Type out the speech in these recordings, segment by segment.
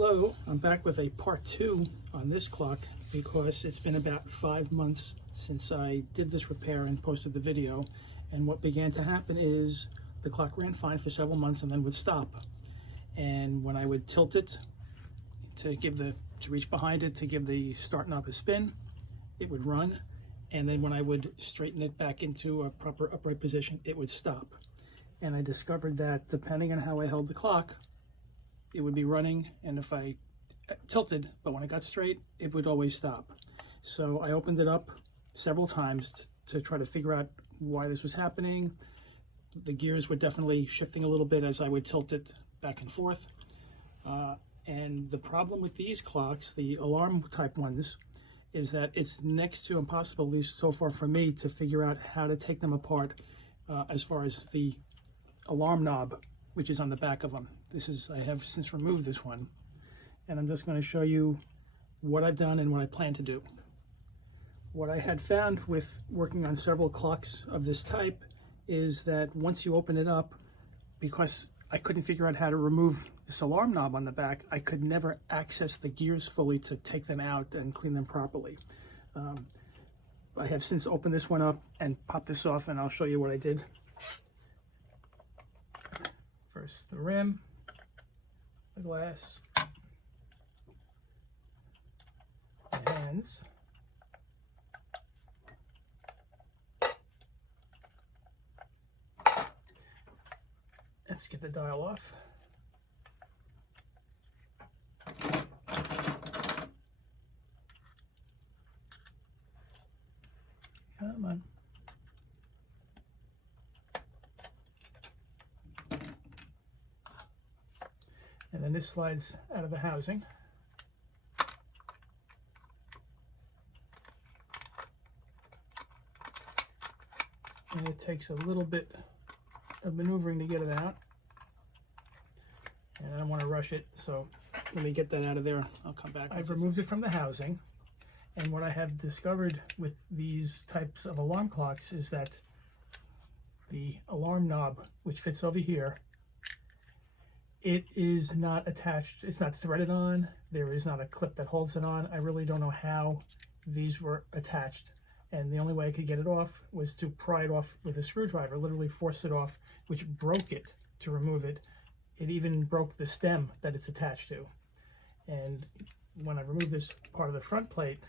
Hello, I'm back with a part 2 on this clock because it's been about 5 months since I did this repair and posted the video, and what began to happen is the clock ran fine for several months and then would stop. And when I would tilt it to reach behind it to give the start knob a spin, it would run, and then when I would straighten it back into a proper upright position, it would stop. And I discovered that depending on how I held the clock, it would be running, and if I tilted, but when I got straight, it would always stop. So I opened it up several times to try to figure out why this was happening. The gears were definitely shifting a little bit as I would tilt it back and forth. And the problem with these clocks, the alarm type ones, is that it's next to impossible, at least so far for me, to figure out how to take them apart as far as the alarm knob, which is on the back of them. I have since removed this one, and I'm just going to show you what I've done and what I plan to do. What I had found with working on several clocks of this type is that once you open it up, because I couldn't figure out how to remove this alarm knob on the back, I could never access the gears fully to take them out and clean them properly. I have since opened this one up and popped this off, and I'll show you what I did. First the rim, the glass, the hands, let's get the dial off. Come on. And then this slides out of the housing. And it takes a little bit of maneuvering to get it out. And I don't want to rush it, so let me get that out of there. I'll come back. I've removed it from the housing. And what I have discovered with these types of alarm clocks is that the alarm knob, which fits over here, it is not attached, it's not threaded on, there is not a clip that holds it on. I really don't know how these were attached, and the only way I could get it off was to pry it off with a screwdriver, literally force it off, which broke it to remove it. It even broke the stem that it's attached to. And when I removed this part of the front plate,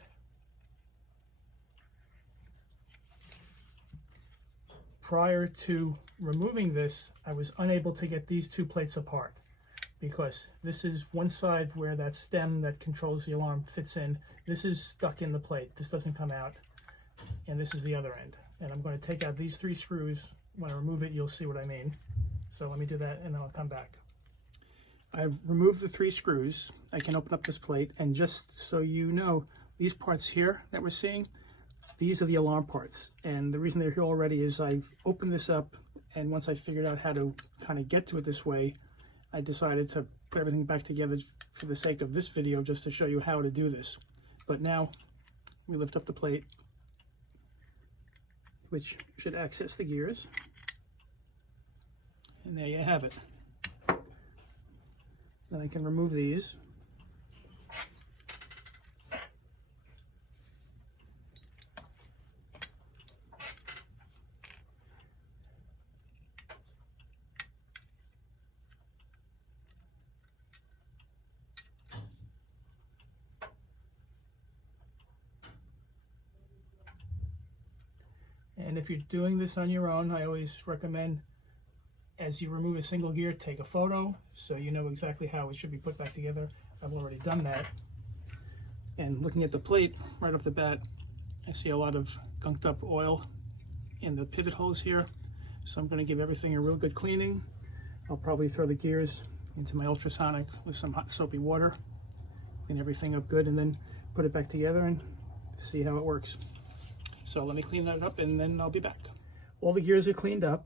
prior to removing this, I was unable to get these two plates apart because this is one side where that stem that controls the alarm fits in. This is stuck in the plate. This doesn't come out. And this is the other end. And I'm going to take out these 3 screws. When I remove it, you'll see what I mean. So let me do that, and then I'll come back. I've removed the 3 screws. I can open up this plate, and just so you know, these parts here that we're seeing, these are the alarm parts, and the reason they're here already is I've opened this up, and once I figured out how to kind of get to it this way, I decided to put everything back together for the sake of this video, just to show you how to do this. But now we lift up the plate, which should access the gears, and there you have it. Then I can remove these. And if you're doing this on your own, I always recommend, as you remove a single gear, take a photo so you know exactly how it should be put back together. I've already done that. And looking at the plate right off the bat, I see a lot of gunked up oil in the pivot holes here. So I'm going to give everything a real good cleaning. I'll probably throw the gears into my ultrasonic with some hot soapy water, clean everything up good, and then put it back together and see how it works. So let me clean that up, and then I'll be back. All the gears are cleaned up.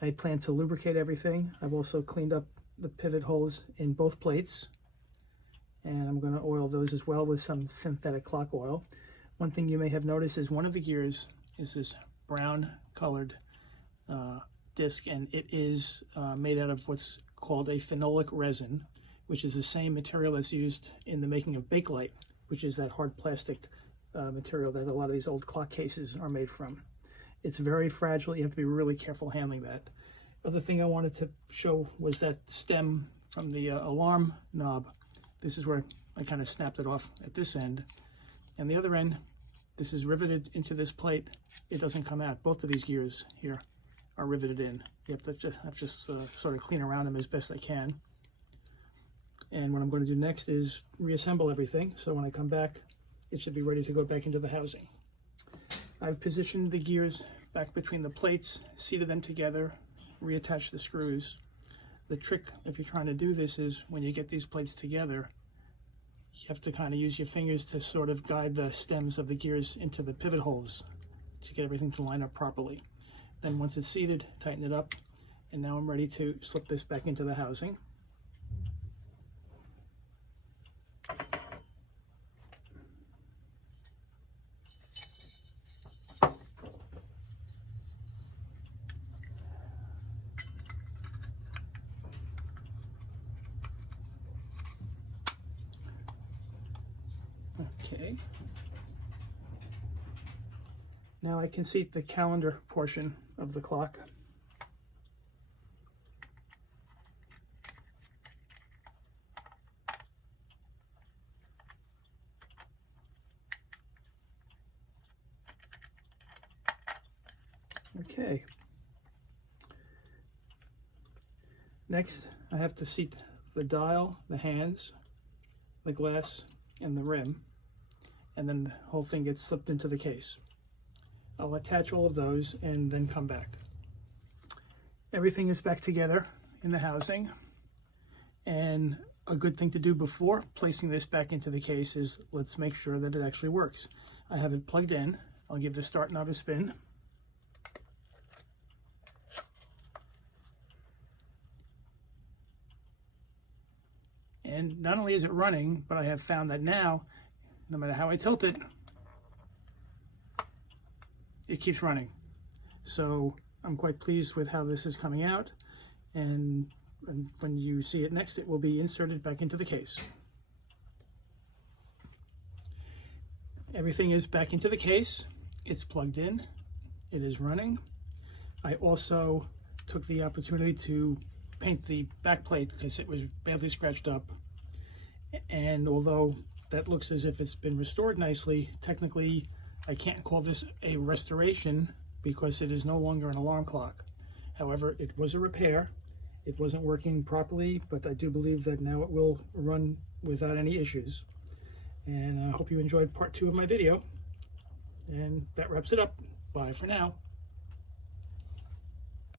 I plan to lubricate everything. I've also cleaned up the pivot holes in both plates, and I'm going to oil those as well with some synthetic clock oil. One thing you may have noticed is one of the gears is this brown colored disc, and it is made out of what's called a phenolic resin, which is the same material that's used in the making of Bakelite, which is that hard plastic material that a lot of these old clock cases are made from. It's very fragile. You have to be really careful handling that. Other thing I wanted to show was that stem from the alarm knob. This is where I kind of snapped it off at this end. And the other end, this is riveted into this plate. It doesn't come out. Both of these gears here are riveted in. You have to just sort of clean around them as best I can. And what I'm going to do next is reassemble everything. So when I come back, it should be ready to go back into the housing. I've positioned the gears back between the plates, seated them together, reattached the screws. The trick, if you're trying to do this, is when you get these plates together, you have to kind of use your fingers to sort of guide the stems of the gears into the pivot holes to get everything to line up properly. Then once it's seated, tighten it up, and now I'm ready to slip this back into the housing. Okay. Now I can seat the calendar portion of the clock. Okay. Next, I have to seat the dial, the hands, the glass, and the rim, and then the whole thing gets slipped into the case. I'll attach all of those and then come back. Everything is back together in the housing, and a good thing to do before placing this back into the case is let's make sure that it actually works. I have it plugged in. I'll give the start knob a spin. And not only is it running, but I have found that now, no matter how I tilt it, it keeps running. So I'm quite pleased with how this is coming out. And when you see it next, it will be inserted back into the case. Everything is back into the case. It's plugged in. It is running. I also took the opportunity to paint the back plate because it was badly scratched up. And although that looks as if it's been restored nicely, technically I can't call this a restoration because it is no longer an alarm clock. However, it was a repair. It wasn't working properly, but I do believe that now it will run without any issues. And I hope you enjoyed part 2 of my video. And that wraps it up. Bye for now.